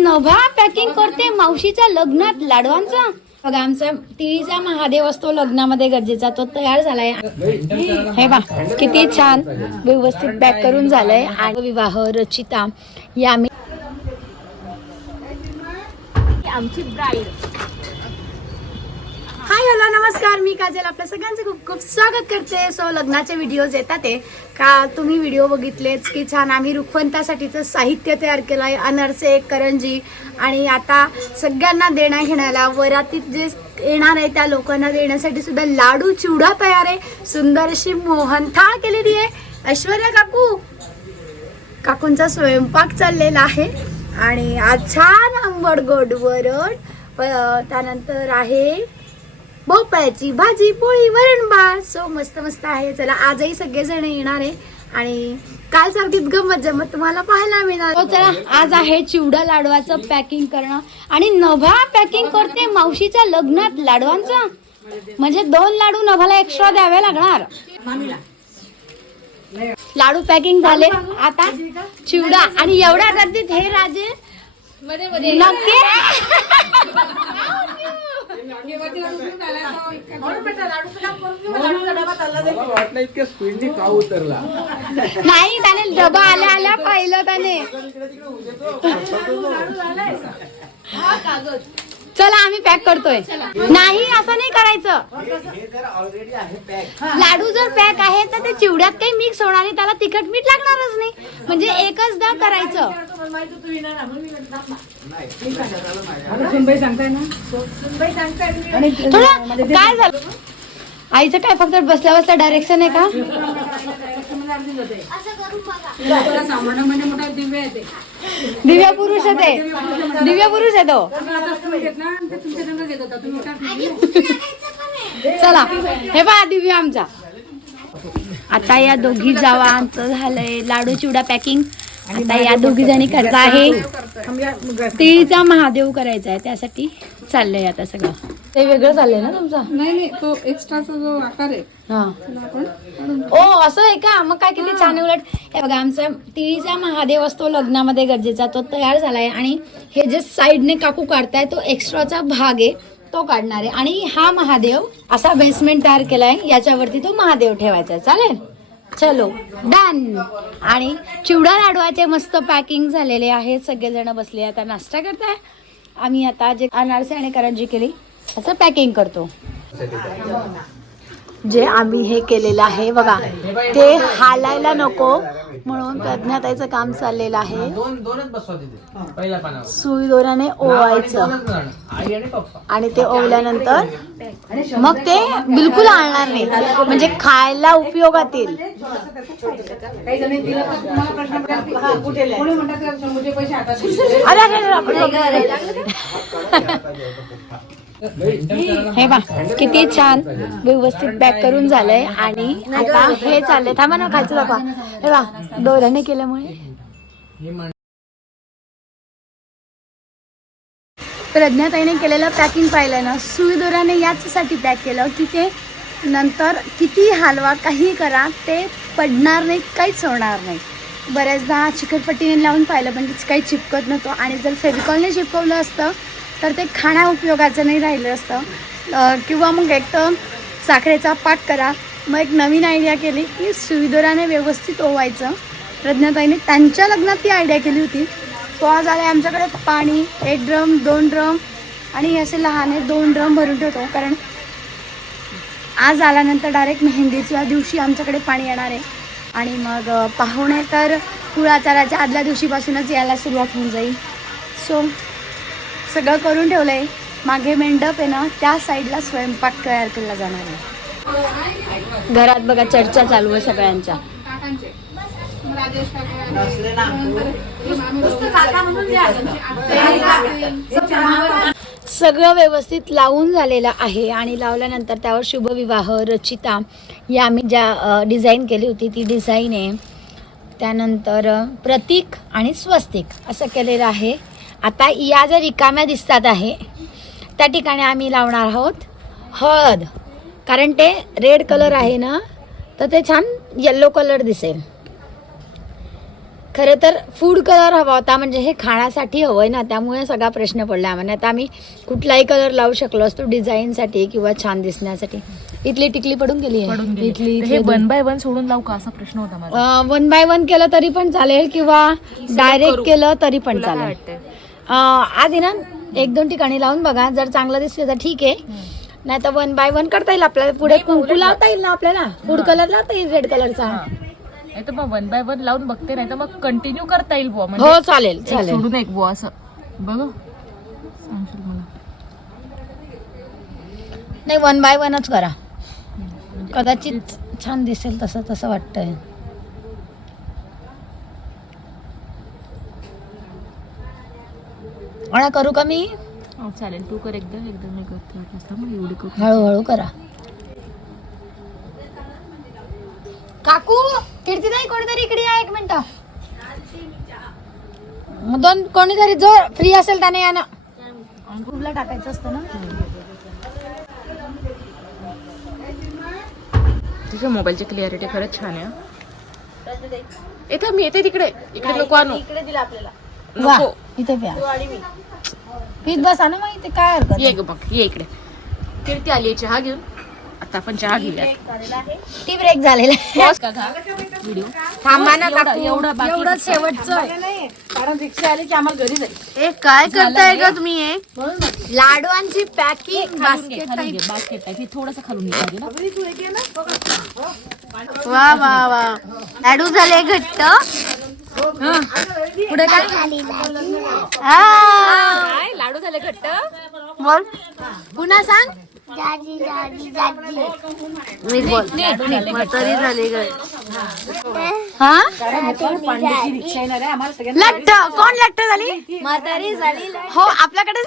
नभा packing करते मावशीच्या लग्नात लाडवांचा. बघा आमचा तिळीचा महादेव असतो लग्नामध्ये गरजेचा तो तयार झालाय. हे बा किती छान व्यवस्थित पॅक करून झालंय. आणि विवाह रचिता या आम्ही आमची ब्राईड हाय हॅलो नमस्कार. मी काजल. आपल्या सगळ्यांचं खूप खूप स्वागत करते. सो लग्नाचे व्हिडिओज येतात ते. का तुम्ही व्हिडिओ बघितलेच की छान आम्ही रुखवंतासाठीचं साहित्य तयार केलं आहे अनरसे करंजी. आणि आता सगळ्यांना देण्या घेण्याला वरातीत जे येणार आहे त्या लोकांना देण्यासाठी सुद्धा लाडू चिवडा तयार आहे. सुंदर अशी मोहनथाळ केलेली आहे. ऐश्वर्या काकू. काकूंचा स्वयंपाक चाललेला आहे. आणि आज छान आंबड गोड वरण. त्यानंतर आहे भोपळ्याची भाजी पोळी वरण भात. सो मस्त मस्त आहे. चला आजही सगळेजण येणार आहे. आणि काल सारखीच गंमत जमत तुम्हाला पाहायला मिळणार. हो चला आज आहे चिवडा लाडवाचं पॅकिंग करणं. आणि नभा पॅकिंग करते मावशीच्या लग्नात लाडवांचं म्हणजे दोन लाडू नभाला एक्स्ट्रा द्यावे लागणार. लाडू पॅकिंग झाले. आता चिवडा. आणि एवढ्या गर्दीत हे राजे नक्की वाटलं इतक्या स्पीडनी का उतरला नाही त्याने डबा आल्या आल्या पाहिलं त्याने. चला आम्ही पॅक करतोय. नाही असं नाही करायचं. लाडू जर पॅक आहे तर ते चिवड्यात काही मिक्स होणार नाही त्याला तिखट मीठ लागणारच नाही. म्हणजे एकचदा करायचं. थोडं काय झालं? आईचं काय फक्त बसल्या बसल्या डायरेक्शन आहे का? दिव्या पुरुष आहे ते. दिव्या पुरुष आहे तो. चला हे पहा दिव्या आमचा. आता या दोघी जावांचं झालंय लाडू चिवडा पॅकिंग आता या दोघी जणी करता आहे. तिळीचा महादेव करायचा आहे त्यासाठी चाललंय आता सगळं. ते वेगळं चाललंय ना तुमचं? नाही नाही तो एक्स्ट्राचा जो आकार आहे हा. ओ असं आहे का? मग काय किती छान उलट. हे बघा आमचा तिळीचा महादेव असतो लग्नामध्ये गरजेचा तो तयार झालाय आणि हे जे साईडने काकू काढताय तो एक्स्ट्राचा भाग आहे तो काढणार आहे. आणि हा महादेव असा बेसमेंट तयार केलाय याच्यावरती तो महादेव ठेवायचा आहे. चालेल? चलो डन. आणि चिवडा लाडवाचे मस्त पॅकिंग झालेले आहेत सगळेजण बसले आता नाश्ता करताय. आम्ही आता जे अनारसे आणि करंजी केली असं पॅकिंग करतो. जे आम्ही हे केलेलं आहे बघा ते हालायला नको म्हणून प्रज्ञाताईचं काम चाललेलं आहे. सुई दोराने ओवायचं. आणि ते ओवल्यानंतर मग ते बिलकुल आणणार नाही. म्हणजे खायला उपयोगात येईल. हे बा किती छान व्यवस्थित पॅक करून झालंय आणि आता हे चाललंय. थांबा ना खालचं दाखवा. हे बा दोऱ्याने केल्यामुळे. प्रज्ञाताईने केलेलं पॅकिंग पाहिलं ना सुई याचसाठी पॅक केलं की ते नंतर किती हलवा काही करा ते पडणार नाही काहीच होणार नाही. बऱ्याचदा चिकटपट्टीने लावून पाहिलं पण काही चिपकत नव्हतं. आणि जर फेविकॉलने चिपकवलं असतं तर ते खाण्या उपयोगाचं नाही राहिलं असतं. किंवा मग एक तर साखरेचा पाक करा. मग एक नवीन आयडिया केली की सुईदोराने व्यवस्थित ओवायचं. प्रज्ञाताईने त्यांच्या लग्नात ती आयडिया केली होती. तो आज आला आहे आमच्याकडे पाणी एक ड्रम दोन ड्रम आणि असे लहान आहे दोन ड्रम भरून ठेवतो. कारण आज आल्यानंतर डायरेक्ट मेहंदीच्या दिवशी आमच्याकडे पाणी येणार आहे. आणि मग पाहुणे तर कुळाचाराच्या आदल्या दिवशीपासूनच यायला सुरुवात होऊन जाईल. सो सगळं करून ठेवलं आहे मागे मेंढप आहे ना त्या साईडला स्वयंपाक तयार केला जाणार आहे. घरात बघा चर्चा चालू आहे सगळ्यांच्या. राजेश. सगळं व्यवस्थित लावून झालेलं आहे आणि लावल्यानंतर त्यावर शुभविवाह रचिता या आम्ही ज्या डिझाईन केली होती ती डिझाईन आहे. त्यानंतर प्रतीक आणि स्वस्तिक असं केलेलं आहे. आता या ज्या रिकाम्या दिसतात आहे त्या ठिकाणी आम्ही लावणार आहोत हळद. कारण ते रेड कलर आहे ना तर ते छान येल्लो कलर दिसेल. खरं तर फूड कलर हवा होता म्हणजे हे खाण्यासाठी हवंय ना त्यामुळे सगळा प्रश्न पडला आम्हाला. आता आम्ही कुठलाही कलर लावू शकलो असतो डिझाईनसाठी किंवा छान दिसण्यासाठी. इथली टिकली पडून गेली आहे. इथली हे वन बाय वन सोडून लावू का? असा प्रश्न होता माझा. वन बाय वन केलं तरी पण चालेल किंवा डायरेक्ट. केलं तरी पण तुला काय चालेल. वाटतंय? अं, आधी ना एक दोन ठिकाणी लावून बघा जर चांगलं दिसलं तर ठीक आहे. नाही तर वन बाय वन करता येईल आपल्याला. पुढे कुंकू लावता येईल ना आपल्याला? फूड कलर लावता येईल रेड कलरचा नाही तर मग वन बाय वन लावून बघते नाही तर मग कंटिन्यू करता येईल बुवा म्हणजे हो चालेल एक चालेल. सोडून एक बुवा असं. बघ. सांगशील मला. नाही वन बाय वनच करा. कदाचित छान दिसेल तसं तसं वाटतंय. आणि करू का मी? हो, चालेल. तू कर एकदा एकदा मी करते. एवढी करू. हळूहळू करा काकू कीर्ती नाही कोणीतरी इकडे या एक मिनिट. मग दोन कोणीतरी जो फ्री असेल त्याने या ना. ग्रुपला टाकायचं असतं ना? तुझ्या मोबाईलची क्लिअरिटी खरंच छान आहे हं. येथे मी येते तिकडे. इकडे नको आणू. इकडे दिला आपल्याला. वा नको इथे प्या पीत बसा ना मग इथे काय हरकत ये ग बघ ये इकडे. कीर्ती आली चहा घेऊन. आता आपण चहा घेऊया टी ब्रेक झालेला आहे. व्हिडिओ थांबा ना एवढं एवढं शेवटचं कारण रिक्षा आली की आम्हाला घरी जाईल ए काय करताय का तुम्ही लाडवांची पॅकिंग बास्केट बास्केट टाईप थोडस खालून वा वा वा. लाडू झाले घट्ट. पुढे काय. काय? लाडू झाले घट्ट? बोल. पुन्हा सांग. मी बोल. झाले हा? लट्ट कोण लट्ट झाली? म्हातारी झाली हो आपल्याकडे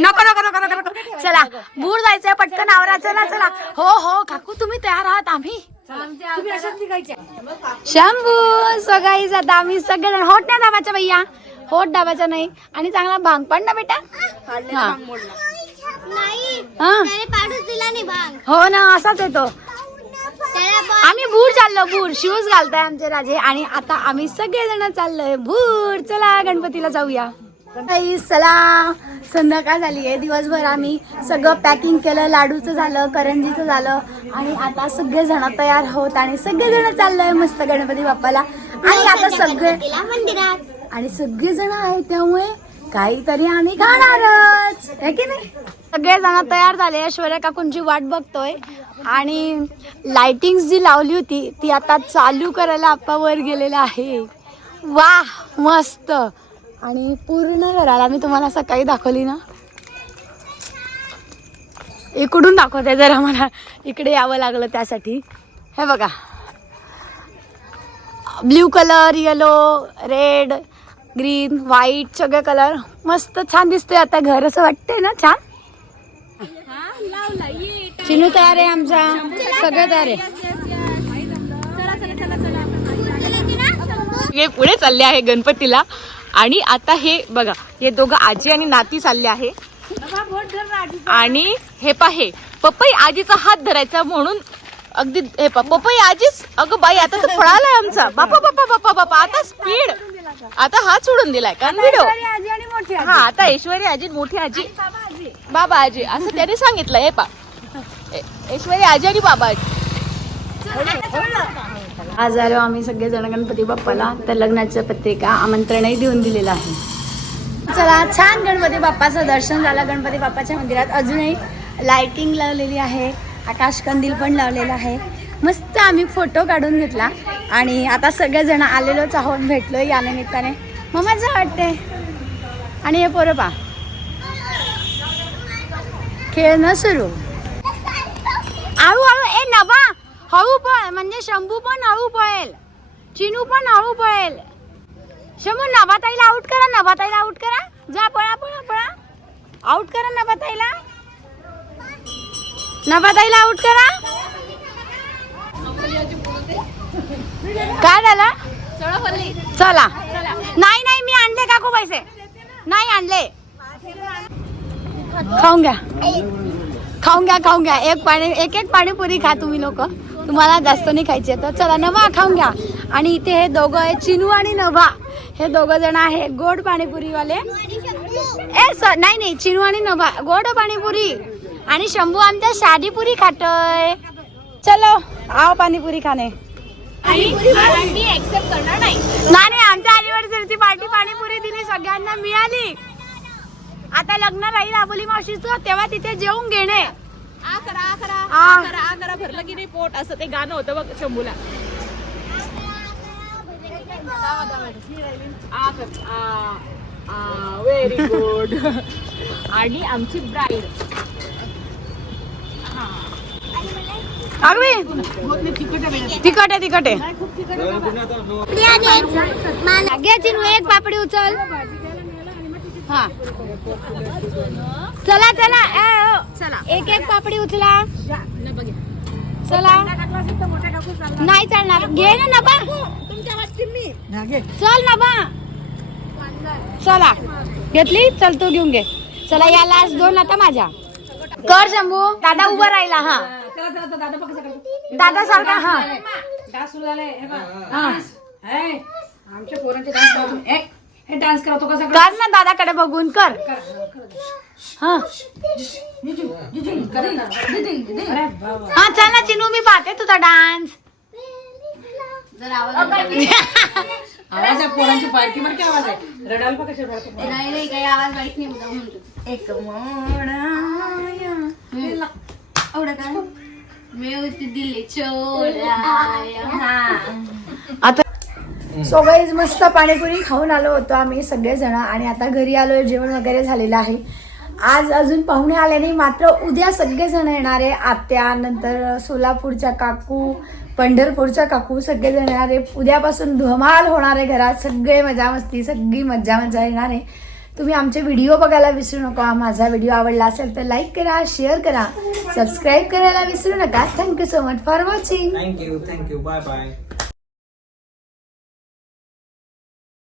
नको नको नको नको नको. चला. बूर जायचंय पटकन आवरा. चला चला. हो हो काकू तुम्ही तयार आहात आम्ही. शंभू सगळी आता आम्ही सगळेजण. होट नाही दाबाच्या भैया. होट दाबाच्या नाही. आणि चांगला भांग पाड ना बेटा? हा. हा. हो ना असाच येतो. आम्ही भूर चाललो भूर. शूज घालताय आमचे राजे. आणि आता आम्ही सगळेजण चाललोय भूर. चला गणपतीला जाऊया. चला संध्याकाळ झाली आहे. दिवसभर आम्ही सगळं पॅकिंग केलं. लाडूचं झालं करंजीचं झालं. आणि आता सगळेजण तयार होत आणि सगळेजण चाललोय मस्त गणपती बाप्पाला. आणि आता सगळे आणि सगळेजण आहेत त्यामुळे काहीतरी आम्ही खाणारच. है की नाही? सगळेजण तयार झाले. ऐश्वर्या काकूंची वाट बघतोय. आणि लाइटिंग जी लावली होती ती आता चालू करायला आप्पा वर गेलेला आहे. वा मस्त. आणि पूर्ण घराला मी तुम्हाला सकाळी दाखवली ना. इकडून दाखवते जरा मला. इकडे यावं लागलं त्यासाठी. हे बघा. Blue colour yellow red green white सगळे कलर. मस्त छान दिसतोय आता घर. असं वाटतंय ना छान? चिनू तयार आहे आमचा. सगळं तयार आहे. हे पुढे चालले आहे गणपतीला. आणि आता हे बघा हे दोघं आजी आणि नाती चालले आहे. आणि हे पाहे पपई आजीचा हात धरायचा म्हणून अगदी हे पा पपई आजीच अगं बाई आता तर फळाला आमचा. बापा बापा बापा बापा आता स्पीड आता हात सोडून दिलाय कारण व्हिडिओ हा आता ऐश्वर्या आजी मोठी आजी. बाबा आजी असं त्याने सांगितलं हे पा. ऐश्वर्या आजी आणि बाबा आजी आज आलो आम्ही सगळेजण गणपती बाप्पाला. तर लग्नाच्या पत्रिका आमंत्रणही देऊन दिलेलं आहे. चला छान गणपती बाप्पाचं दर्शन झालं. गणपती बाप्पाच्या मंदिरात अजूनही लाइटिंग लावलेली आहे. आकाश कंदील पण लावलेला आहे. मस्त आम्ही फोटो काढून घेतला. आणि आता सगळेजण आलेलोच आहोत भेटलोय या निमित्ताने. मग मजा वाटते. आणि हे पोरं पा खेळणं सुरू. हळू हळू ए नभा हळू पळ म्हणजे शंभू पण हळू पळेल चिनू पण हळू पळेल शंभू नभाताईला आउट करा नभाताईला आउट करा जा पळा पळा पळा आउट करा नभाताईला नभाताईला आउट करा काय झालं चला नाही नाही मी आणले काकू पैसे नाही आणले खाऊन घ्या खाऊन घ्या खाऊन घ्या. एक पाणी एक एक पाणीपुरी खा तुम्ही लोक. तुम्हाला जास्त नाही खायची तर चला नवा खाऊन घ्या. आणि इथे हे दोघं आहे चिनू आणि नभा हे दोघं जण आहे गोड पाणीपुरीवाले. ए स नाही नाही चिनू आणि नभा गोड पाणीपुरी. आणि शंभू आमच्या शादीपुरी खातोय. चलो आओ पाणीपुरी खाणे. नाही, आमच्या अनिव्हर्सरीची पार्टी पाणीपुरी दिली सगळ्यांना मिळाली. आता लग्न राहील आबोली मावशीचं तेव्हा तिथे जेवून घेणे. आ करा आ करा आ. आ करा आ करा भरलं की नाही पोट? असं ते गाणं होतं बघ शंभूला. व्हेरी गुड आणि आमची ब्राईड अगवी तिखट आहे तिखट आहे. घे चिनू एक पापडी उचल. हा. चला चला. ए, ओ. चला. एक एक पापडी उचला. चला. नाही चालणार. घे ना नबा चल नबा चला. घेतली? चल तू घेऊन घे. चला या लास्ट दोन आता माझ्या. कर शंभू दादा उभा राहिला हा. चला चला चला, दादा बघ सगळं दादा सारखा हा. डान्स सुरू झाले हे बघ. हा. हे, आमच्या पोरांचे डान्स बघून हे. हे डान्स करा तो कसा कर कर ना दादाकडे बघून कर. हा. हा चल ना चिनू मी पाहते तुझा डान्स आवाज आहे पोरांची पार्टी काय आवाज आहे. बघ कशा रडतो पोरं. नाही नाही काही आवाज वाईट नाही एक आता सो गाईज मस्त पाणीपुरी खाऊन आलो होतो आम्ही सगळेजण आणि आता घरी आलो जेवण वगैरे झालेलं आहे. आज अजून पाहुणे आले नाही मात्र उद्या सगळेजण येणार आत्या नंतर सोलापूरच्या काकू पंढरपूरच्या काकू सगळेजण येणार आहे. उद्यापासून धमाल होणार आहे घरात. सगळे मजा मस्ती सगळी मजा मजा येणार आहे. तुम्ही आमचे व्हिडिओ बघायला विसरू नका. माझा व्हिडिओ आवडला असेल तर लाईक करा शेअर करा सबस्क्राईब करायला विसरू नका. Thank you so much for watching thank you thank you bye bye